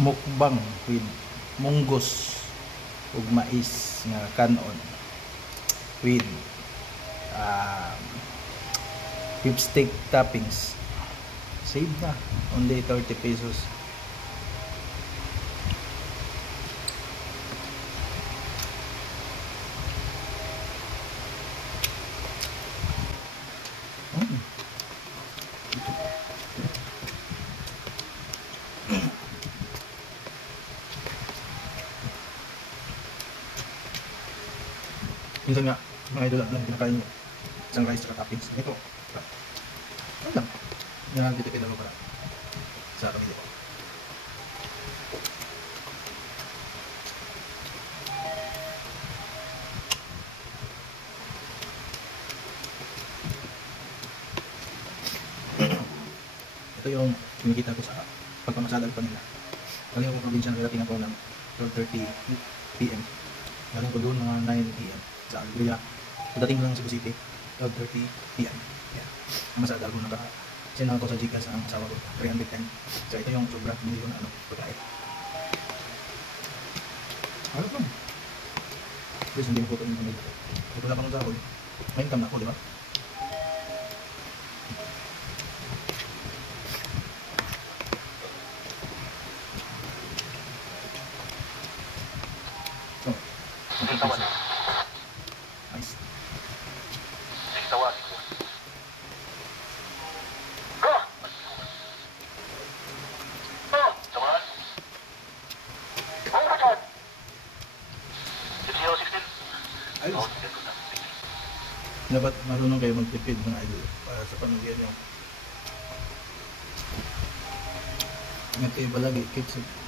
mukbang with munggos ug mais nga kanon with beef steak toppings. Save na only 30 pesos. Minsan nga, mga idol lang pinakain nyo isang rice at toppings. Ito, ano lang, nakagitipid ako para sa pamilya ko. Ito yung kinikita ko sa pagpamasadal pa nila. Galing ako probinsya, nagdating ako ng 12:30 PM. Galing ko doon mga 9 PM sa Aguila. Pagdating lang sa City, 12:30 PM. Yeah. Masadal ko sinang ko sa Gcash ang asawa ko, 310. So ito yung sobra, hindi ko na pagkain. Ano po? Please, hindi ko ito yung pamilya. Ito na pang sahod. May income na ako, di ba? Nice. Ayos. Dapat marunong kayo magtipid mga idol para sa pamilya nyo. Ingat kayo palagi, keep safe.